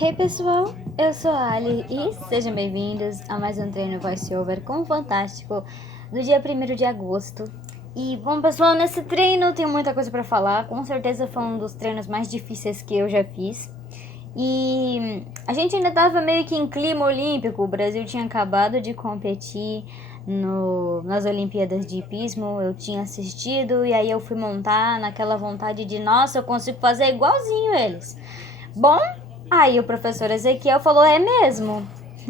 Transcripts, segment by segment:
Hey pessoal, eu sou a Ali e sejam bem-vindos a mais um treino voiceover com o Fantástico do dia 1º de agosto. E bom pessoal, nesse treino eu tenho muita coisa pra falar, com certeza foi um dos treinos mais difíceis que eu já fiz. E a gente ainda tava meio que em clima olímpico, o Brasil tinha acabado de competir nas Olimpíadas de hipismo, eu tinha assistido e aí eu fui montar naquela vontade de, nossa, eu consigo fazer igualzinho eles. Bom, aí o professor Ezequiel falou, é mesmo?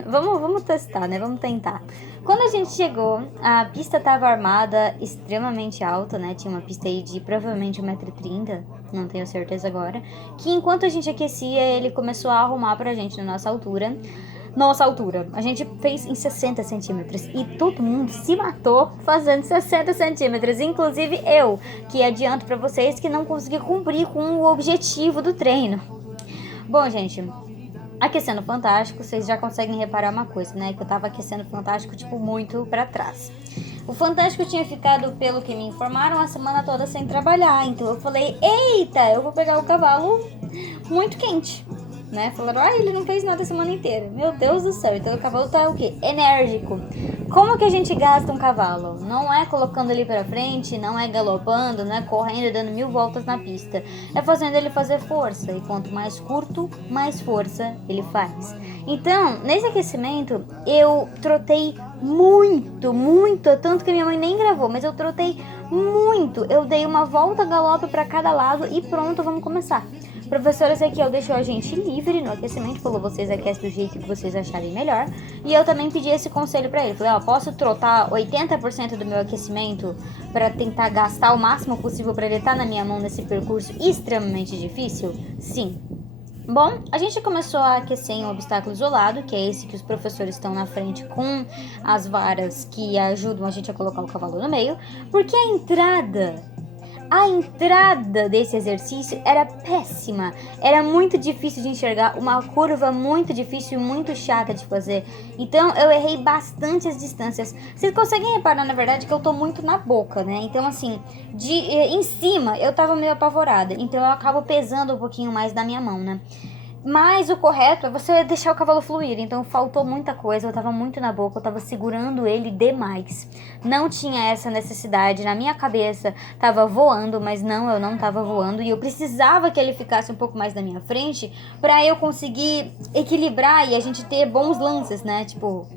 Vamos testar, né? Vamos tentar. Quando a gente chegou, a pista estava armada extremamente alta, né? Tinha uma pista aí de provavelmente 1,30m, não tenho certeza agora. Que enquanto a gente aquecia, ele começou a arrumar pra gente na nossa altura. A gente fez em 60 centímetros e todo mundo se matou fazendo 60 centímetros, inclusive eu, que adianto pra vocês que não consegui cumprir com o objetivo do treino. Bom, gente, aquecendo o Fantástico, vocês já conseguem reparar uma coisa, né? Que eu tava aquecendo o Fantástico, tipo, muito pra trás. O Fantástico tinha ficado, pelo que me informaram, a semana toda sem trabalhar. Então eu falei, eita, eu vou pegar o cavalo muito quente, né? Falaram, ele não fez nada a semana inteira. Meu Deus do céu, então o cavalo tá o quê? Enérgico. Como que a gente gasta um cavalo? Não é colocando ele pra frente, não é galopando, não é correndo, dando 1000 voltas na pista. É fazendo ele fazer força. E quanto mais curto, mais força ele faz. Então, nesse aquecimento, eu trotei muito, tanto que minha mãe nem gravou, mas eu trotei muito. Eu dei uma volta galope pra cada lado e pronto, vamos começar. O professor Ezequiel deixou a gente livre no aquecimento, falou, vocês aquecem do jeito que vocês acharem melhor. E eu também pedi esse conselho pra ele. Falei, posso trotar 80% do meu aquecimento pra tentar gastar o máximo possível pra ele estar na minha mão nesse percurso extremamente difícil? Sim. Bom, a gente começou a aquecer em um obstáculo isolado, que é esse que os professores estão na frente com as varas que ajudam a gente a colocar o cavalo no meio, porque a entrada desse exercício era péssima, era muito difícil de enxergar, uma curva muito difícil e muito chata de fazer, então eu errei bastante as distâncias. Vocês conseguem reparar, na verdade, que eu tô muito na boca, né? Então, assim, em cima eu tava meio apavorada, então eu acabo pesando um pouquinho mais da minha mão, né? Mas o correto é você deixar o cavalo fluir, então faltou muita coisa, eu tava muito na boca, eu tava segurando ele demais. Não tinha essa necessidade, na minha cabeça tava voando, mas não, eu não tava voando e eu precisava que ele ficasse um pouco mais na minha frente pra eu conseguir equilibrar e a gente ter bons lances, né? Tipo,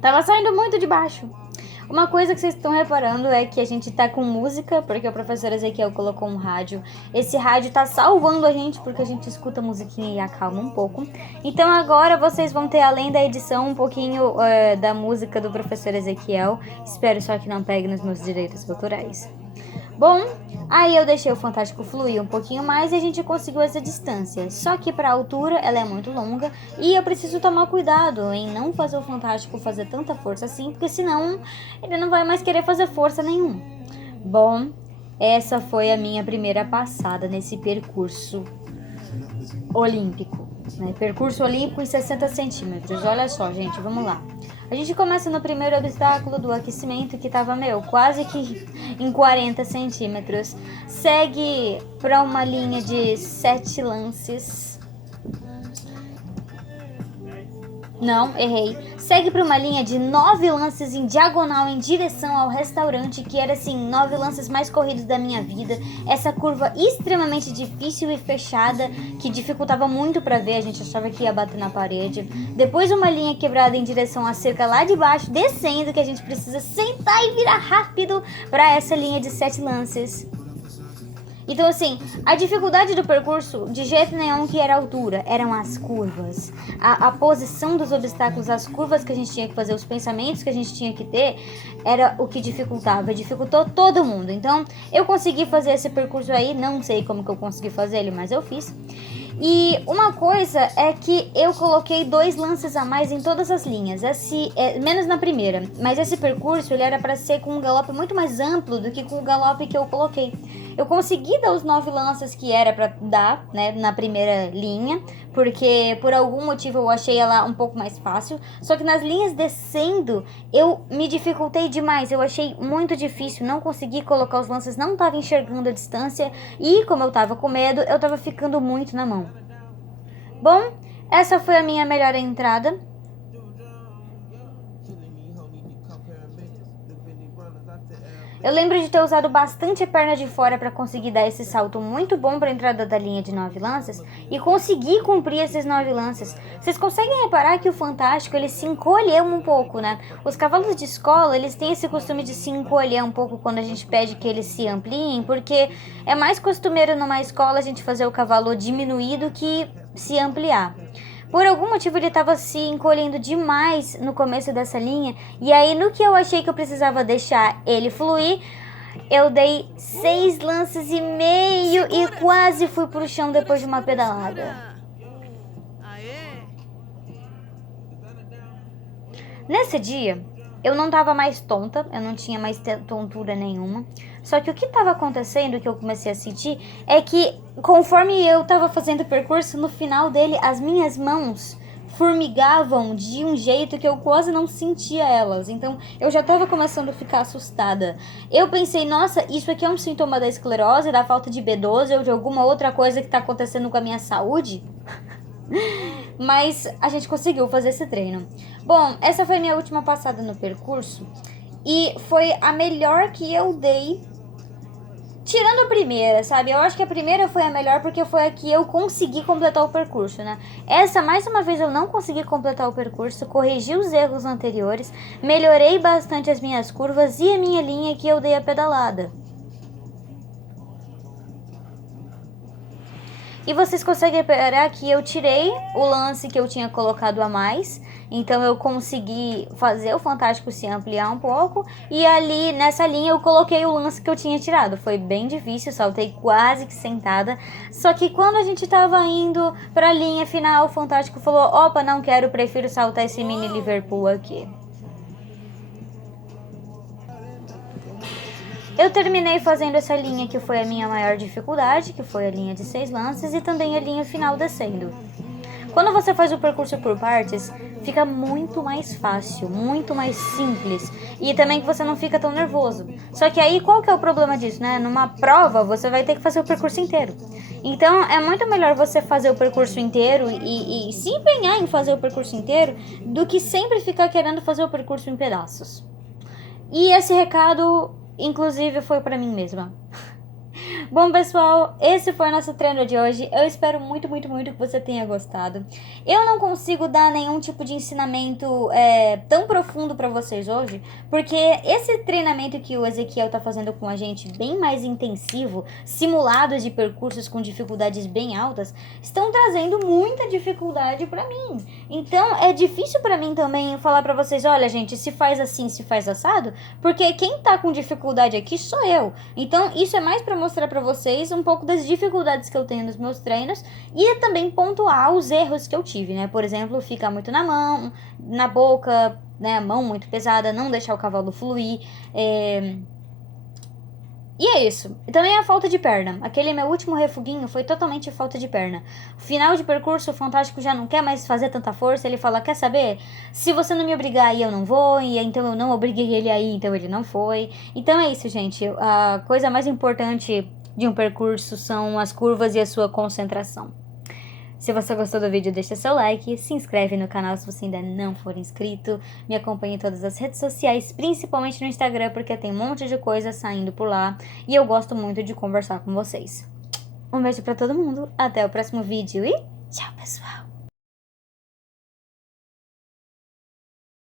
tava saindo muito de baixo. Uma coisa que vocês estão reparando é que a gente tá com música, porque o professor Ezequiel colocou um rádio. Esse rádio tá salvando a gente, porque a gente escuta a musiquinha e acalma um pouco. Então agora vocês vão ter, além da edição, um pouquinho da música do professor Ezequiel. Espero só que não pegue nos meus direitos autorais. Bom, aí eu deixei o Fantástico fluir um pouquinho mais e a gente conseguiu essa distância. Só que para a altura ela é muito longa e eu preciso tomar cuidado em não fazer o Fantástico fazer tanta força assim, porque senão ele não vai mais querer fazer força nenhuma. Bom, essa foi a minha primeira passada nesse percurso olímpico, né? Percurso olímpico em 60 centímetros. Olha só, gente, vamos lá. A gente começa no primeiro obstáculo do aquecimento, que tava, quase que em 40 centímetros. Segue para uma linha de 7 lances. Não, errei. Segue para uma linha de 9 lances em diagonal em direção ao restaurante, que era assim, 9 lances mais corridos da minha vida. Essa curva extremamente difícil e fechada, que dificultava muito para ver, a gente achava que ia bater na parede. Depois uma linha quebrada em direção à cerca lá de baixo, descendo, que a gente precisa sentar e virar rápido para essa linha de 7 lances. Então, assim, a dificuldade do percurso, de jeito nenhum que era a altura, eram as curvas. A posição dos obstáculos, as curvas que a gente tinha que fazer, os pensamentos que a gente tinha que ter, era o que dificultava. Dificultou todo mundo. Então, eu consegui fazer esse percurso aí, não sei como que eu consegui fazer ele, mas eu fiz. E uma coisa é que eu coloquei 2 lances a mais em todas as linhas, menos na primeira. Mas esse percurso ele era para ser com um galope muito mais amplo do que com o galope que eu coloquei. Eu consegui dar os 9 lances que era para dar, né, na primeira linha, porque por algum motivo eu achei ela um pouco mais fácil. Só que nas linhas descendo eu me dificultei demais, eu achei muito difícil, não consegui colocar os lances, não estava enxergando a distância e como eu estava com medo, eu estava ficando muito na mão. Bom, essa foi a minha melhor entrada. Eu lembro de ter usado bastante a perna de fora para conseguir dar esse salto muito bom para a entrada da linha de 9 lances e conseguir cumprir esses 9 lances. Vocês conseguem reparar que o Fantástico ele se encolheu um pouco, né? Os cavalos de escola eles têm esse costume de se encolher um pouco quando a gente pede que eles se ampliem, porque é mais costumeiro numa escola a gente fazer o cavalo diminuir do que se ampliar. Por algum motivo ele estava se encolhendo demais no começo dessa linha. E aí no que eu achei que eu precisava deixar ele fluir, eu dei 6 lances e meio e quase fui pro chão depois de uma pedalada. Nesse dia, eu não estava mais tonta, eu não tinha mais tontura nenhuma. Só que o que estava acontecendo, que eu comecei a sentir, é que conforme eu estava fazendo o percurso, no final dele, as minhas mãos formigavam de um jeito que eu quase não sentia elas. Então, eu já estava começando a ficar assustada. Eu pensei, nossa, isso aqui é um sintoma da esclerose, da falta de B12 ou de alguma outra coisa que está acontecendo com a minha saúde? Mas a gente conseguiu fazer esse treino. Bom, essa foi a minha última passada no percurso. E foi a melhor que eu dei, tirando a primeira, sabe? Eu acho que a primeira foi a melhor porque foi a que eu consegui completar o percurso, né? Essa, mais uma vez, eu não consegui completar o percurso, corrigi os erros anteriores, melhorei bastante as minhas curvas e a minha linha que eu dei a pedalada. E vocês conseguem reparar que eu tirei o lance que eu tinha colocado a mais. Então eu consegui fazer o Fantástico se ampliar um pouco. E ali nessa linha eu coloquei o lance que eu tinha tirado. Foi bem difícil, saltei quase que sentada. Só que quando a gente tava indo pra linha final, o Fantástico falou: opa, não quero, prefiro saltar esse mini Liverpool aqui. Eu terminei fazendo essa linha que foi a minha maior dificuldade, que foi a linha de 6 lances e também a linha final descendo. Quando você faz o percurso por partes, fica muito mais fácil, muito mais simples e também que você não fica tão nervoso. Só que aí qual que é o problema disso, né? Numa prova você vai ter que fazer o percurso inteiro. Então é muito melhor você fazer o percurso inteiro e se empenhar em fazer o percurso inteiro do que sempre ficar querendo fazer o percurso em pedaços. E esse recado, inclusive, foi pra mim mesma. Bom, pessoal, esse foi o nosso treino de hoje. Eu espero muito, muito, muito que você tenha gostado. Eu não consigo dar nenhum tipo de ensinamento tão profundo pra vocês hoje, porque esse treinamento que o Ezequiel tá fazendo com a gente, bem mais intensivo, simulados de percursos com dificuldades bem altas, estão trazendo muita dificuldade pra mim. Então, é difícil pra mim também falar pra vocês, olha, gente, se faz assim, se faz assado, porque quem tá com dificuldade aqui sou eu. Então, isso é mais pra mostrar pra vocês um pouco das dificuldades que eu tenho nos meus treinos e também pontuar os erros que eu tive, né? Por exemplo, ficar muito na mão, na boca, né? A mão muito pesada, não deixar o cavalo fluir. E é isso. E também a falta de perna. Aquele meu último refuguinho foi totalmente falta de perna. Final de percurso, o Fantástico já não quer mais fazer tanta força. Ele fala, quer saber? Se você não me obrigar aí, eu não vou. E então eu não obriguei ele aí, então ele não foi. Então é isso, gente. A coisa mais importante de um percurso são as curvas e a sua concentração. Se você gostou do vídeo, deixa seu like, se inscreve no canal se você ainda não for inscrito, me acompanhe em todas as redes sociais, principalmente no Instagram, porque tem um monte de coisa saindo por lá e eu gosto muito de conversar com vocês. Um beijo pra todo mundo, até o próximo vídeo e tchau, pessoal!